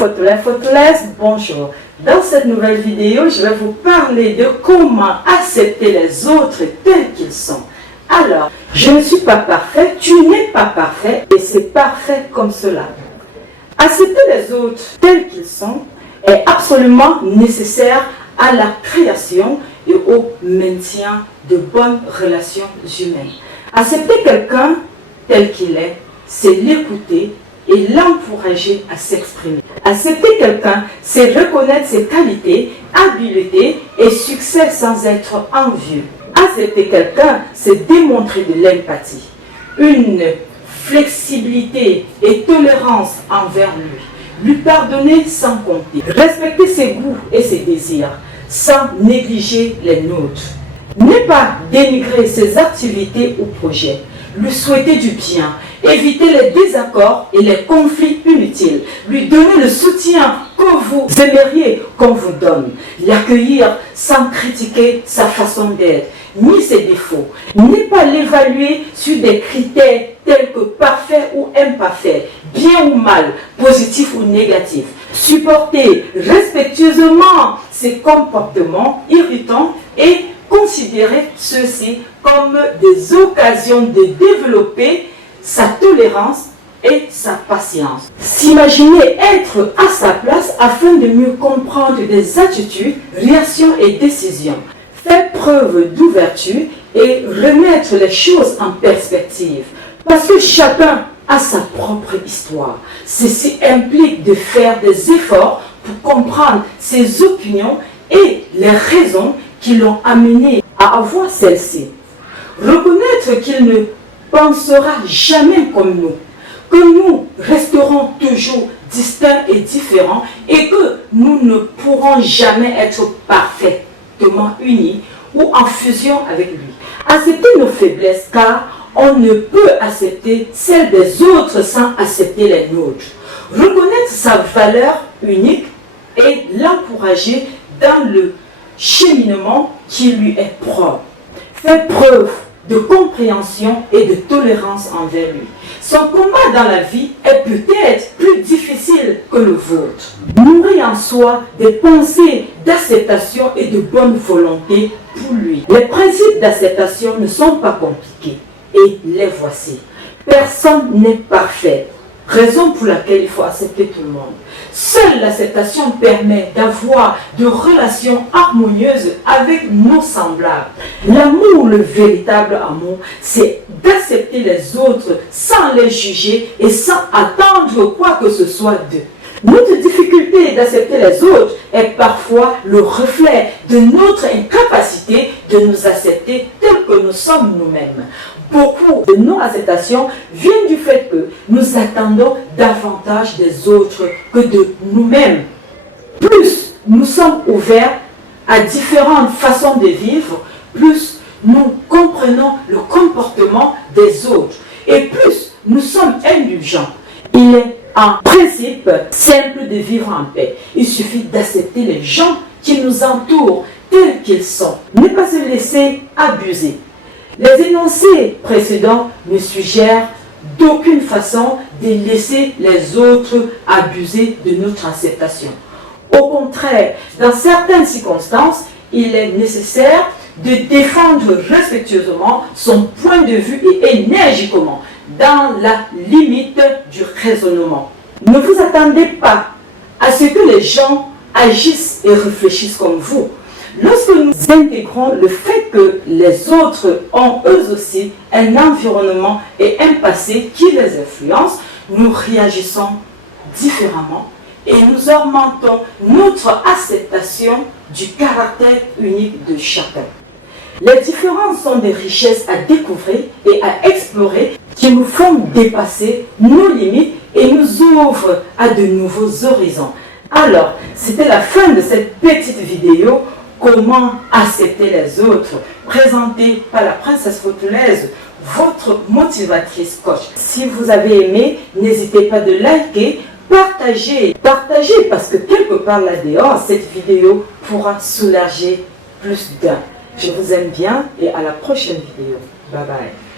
Fauteuils, bonjour. Dans cette nouvelle vidéo, je vais vous parler de comment accepter les autres tels qu'ils sont. Alors, je ne suis pas parfait, tu n'es pas parfait et c'est parfait comme cela. Accepter les autres tels qu'ils sont est absolument nécessaire à la création et au maintien de bonnes relations humaines. Accepter quelqu'un tel qu'il est, c'est l'écouter et l'encourager à s'exprimer. Accepter quelqu'un, c'est reconnaître ses qualités, habiletés et succès sans être envieux. Accepter quelqu'un, c'est démontrer de l'empathie, une flexibilité et tolérance envers lui pardonner sans compter, respecter ses goûts et ses désirs sans négliger les nôtres. Ne pas dénigrer ses activités ou projets, lui souhaiter du bien, éviter les désaccords et les conflits inutiles, lui donner le soutien que vous aimeriez qu'on vous donne, l'accueillir sans critiquer sa façon d'être, ni ses défauts, ne pas l'évaluer sur des critères tels que parfait ou imparfait, bien ou mal, positif ou négatif, supporter respectueusement ses comportements irritants et considérer ceux-ci comme des occasions de développer sa tolérance et sa patience. S'imaginer être à sa place afin de mieux comprendre des attitudes, réactions et décisions. Faire preuve d'ouverture et remettre les choses en perspective. Parce que chacun a sa propre histoire. Ceci implique de faire des efforts pour comprendre ses opinions et les raisons qui l'ont amené à avoir celle-ci. Reconnaître qu'il ne pensera jamais comme nous, que nous resterons toujours distincts et différents et que nous ne pourrons jamais être parfaitement unis ou en fusion avec lui. Accepter nos faiblesses car on ne peut accepter celles des autres sans accepter les nôtres. Reconnaître sa valeur unique et l'encourager dans le cheminement qui lui est propre. Faire preuve de compréhension et de tolérance envers lui. Son combat dans la vie est peut-être plus difficile que le vôtre. Nourrir en soi des pensées d'acceptation et de bonne volonté pour lui. Les principes d'acceptation ne sont pas compliqués et les voici. Personne n'est parfait. Raison pour laquelle il faut accepter tout le monde. Seule l'acceptation permet d'avoir de relations harmonieuses avec nos semblables. L'amour, le véritable amour, c'est d'accepter les autres sans les juger et sans attendre quoi que ce soit d'eux. Notre difficulté d'accepter les autres est parfois le reflet de notre incapacité de nous accepter tels que nous sommes nous-mêmes. Beaucoup de non-acceptation viennent du fait que nous attendons davantage des autres que de nous-mêmes. Plus nous sommes ouverts à différentes façons de vivre, plus nous comprenons le comportement des autres et plus nous sommes indulgents. Il est en principe simple de vivre en paix. Il suffit d'accepter les gens qui nous entourent tels qu'ils sont. Ne pas se laisser abuser. Les énoncés précédents ne suggèrent d'aucune façon de laisser les autres abuser de notre acceptation. Au contraire, dans certaines circonstances, il est nécessaire de défendre respectueusement son point de vue et énergiquement, dans la limite du raisonnement. Ne vous attendez pas à ce que les gens agissent et réfléchissent comme vous. Lorsque nous intégrons le fait que les autres ont eux aussi un environnement et un passé qui les influence, nous réagissons différemment et nous augmentons notre acceptation du caractère unique de chacun. Les différences sont des richesses à découvrir et à explorer qui nous font dépasser nos limites et nous ouvrent à de nouveaux horizons. Alors, c'était la fin de cette petite vidéo. Comment accepter les autres, présentée par la princesse fauteuillaise, votre motivatrice coach. Si vous avez aimé, n'hésitez pas de liker, partager parce que quelque part là-dehors, cette vidéo pourra soulager plus d'un. Je vous aime bien et à la prochaine vidéo. Bye bye.